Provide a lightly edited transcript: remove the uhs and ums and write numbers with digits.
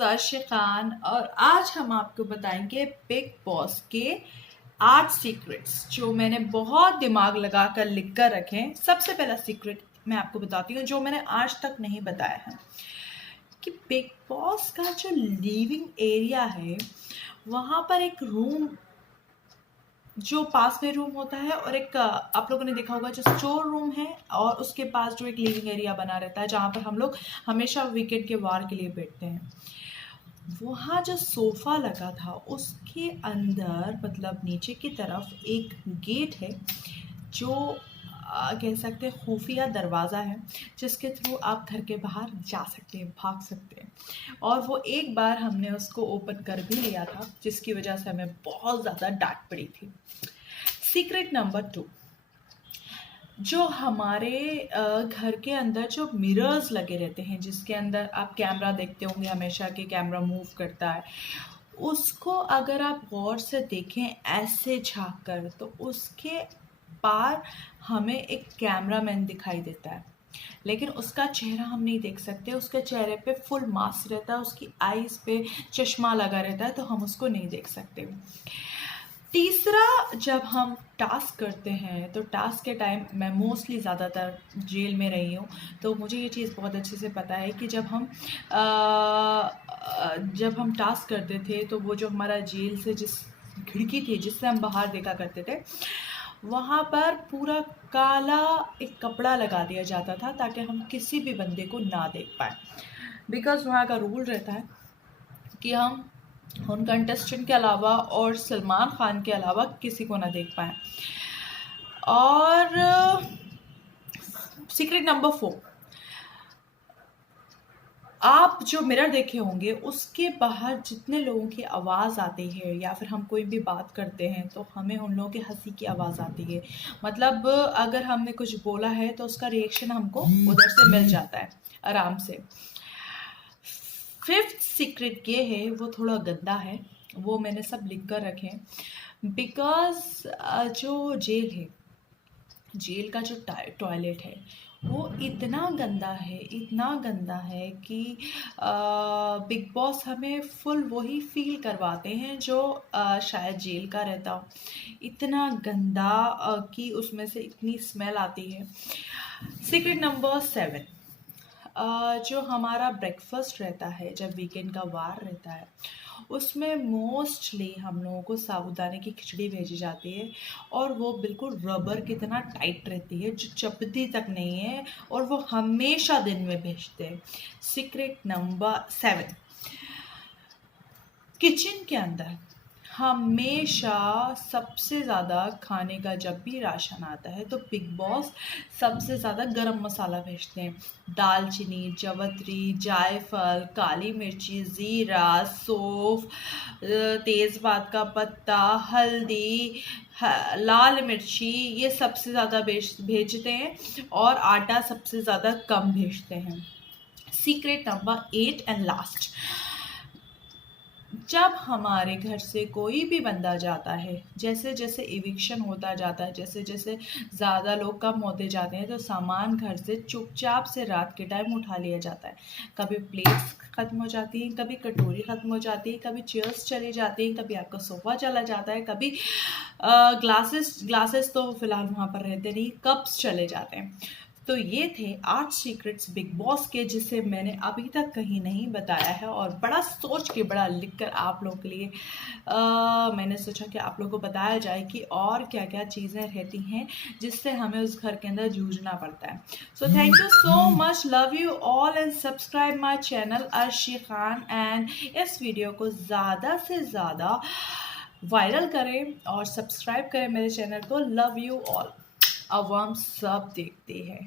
Is Arshi Khan और आज हम आपको बताएंगे बिग बॉस के 8 सीक्रेट्स जो मैंने बहुत दिमाग लगाकर लिख कर रखे हैं। सबसे पहला सीक्रेट मैं आपको बताती हूँ जो मैंने आज तक नहीं बताया है कि बिग बॉस का जो लिविंग एरिया है वहाँ पर एक रूम जो पास में रूम होता है और एक आप लोगों ने देखा होगा जो स्टोर रूम है और उसके पास जो एक लिविंग एरिया बना रहता है जहाँ पर हम लोग हमेशा वीकेंड के वार के लिए बैठते हैं। वहाँ जो सोफा लगा था उसके अंदर मतलब नीचे की तरफ एक गेट है जो कह सकते हैं खुफिया दरवाज़ा है जिसके थ्रू आप घर के बाहर जा सकते हैं, भाग सकते हैं। और वो एक बार हमने उसको ओपन कर भी लिया था जिसकी वजह से हमें बहुत ज़्यादा डांट पड़ी थी। सीक्रेट नंबर 2, जो हमारे घर के अंदर जो मिरर्स लगे रहते हैं जिसके अंदर आप कैमरा देखते होंगे हमेशा कि कैमरा मूव करता है, उसको अगर आप गौर से देखें ऐसे झांक कर तो उसके पार हमें एक कैमरामैन दिखाई देता है, लेकिन उसका चेहरा हम नहीं देख सकते। उसके चेहरे पे फुल मास्क रहता है, उसकी आईज पे चश्मा लगा रहता है तो हम उसको नहीं देख सकते। तीसरा, जब हम टास्क करते हैं तो टास्क के टाइम मैं मोस्टली ज़्यादातर जेल में रही हूँ तो मुझे ये चीज़ बहुत अच्छे से पता है कि जब हम टास्क करते थे तो वो जो हमारा जेल से जिस खिड़की थी जिससे हम बाहर देखा करते थे वहाँ पर पूरा काला एक कपड़ा लगा दिया जाता था ताकि हम किसी भी बंदे को ना देख पाए। बिकॉज़ वहाँ का रूल रहता है कि हम उन कंटेस्टेंट के अलावा और सलमान खान के अलावा किसी को ना देख पाए। और सीक्रेट नंबर 4, आप जो मिरर देखे होंगे उसके बाहर जितने लोगों की आवाज़ आती है या फिर हम कोई भी बात करते हैं तो हमें उन लोगों की हंसी की आवाज़ आती है। मतलब अगर हमने कुछ बोला है तो उसका रिएक्शन हमको उधर से मिल जाता है आराम से। 5th सीक्रेट ये है, वो थोड़ा गंदा है, वो मैंने सब लिख कर रखे हैं। बिकॉज जो जेल है, जेल का जो टॉयलेट है वो इतना गंदा है कि बिग बॉस हमें फुल वही फील करवाते हैं जो शायद जेल का रहता हो। इतना गंदा कि उसमें से इतनी स्मेल आती है। सीक्रेट नंबर 7, जो हमारा ब्रेकफास्ट रहता है जब वीकेंड का वार रहता है उसमें मोस्टली हम लोगों को साबूदाने की खिचड़ी भेजी जाती है और वो बिल्कुल रबर की तरह टाइट रहती है जो चपती तक नहीं है और वो हमेशा दिन में भेजते हैं। सीक्रेट नंबर 7, किचन के अंदर हमेशा सबसे ज़्यादा खाने का जब भी राशन आता है तो बिग बॉस सबसे ज़्यादा गरम मसाला भेजते हैं। दालचीनी, जवतरी, जायफल, काली मिर्ची, ज़ीरा, सौंफ, तेज़पात का पत्ता, हल्दी, लाल मिर्ची, ये सबसे ज़्यादा भेजते हैं और आटा सबसे ज़्यादा कम भेजते हैं। सीक्रेट नंबर 8 एंड लास्ट, जब हमारे घर से कोई भी बंदा जाता है, जैसे जैसे इविक्शन होता जाता है, जैसे जैसे ज़्यादा लोग कम होते जाते हैं तो सामान घर से चुपचाप से रात के टाइम उठा लिया जाता है। कभी प्लेट्स ख़त्म हो जाती हैं, कभी कटोरी ख़त्म हो जाती है, कभी चेयर्स चली जाती हैं, कभी आपका सोफ़ा चला जाता है, कभी ग्लासेस तो फ़िलहाल वहाँ पर रहते नहीं, कप्स चले जाते हैं। तो ये थे 8 सीक्रेट्स बिग बॉस के जिसे मैंने अभी तक कहीं नहीं बताया है और बड़ा सोच के बड़ा लिख कर आप लोगों के लिए मैंने सोचा कि आप लोगों को बताया जाए कि और क्या क्या चीज़ें रहती हैं जिससे हमें उस घर के अंदर जूझना पड़ता है। So thank you so much, love you all and subscribe my channel Arshi Khan and इस वीडियो को ज़्यादा से ज़्यादा वायरल करें और सब्सक्राइब करें मेरे चैनल को। Love you all. अब हम सब देखते हैं।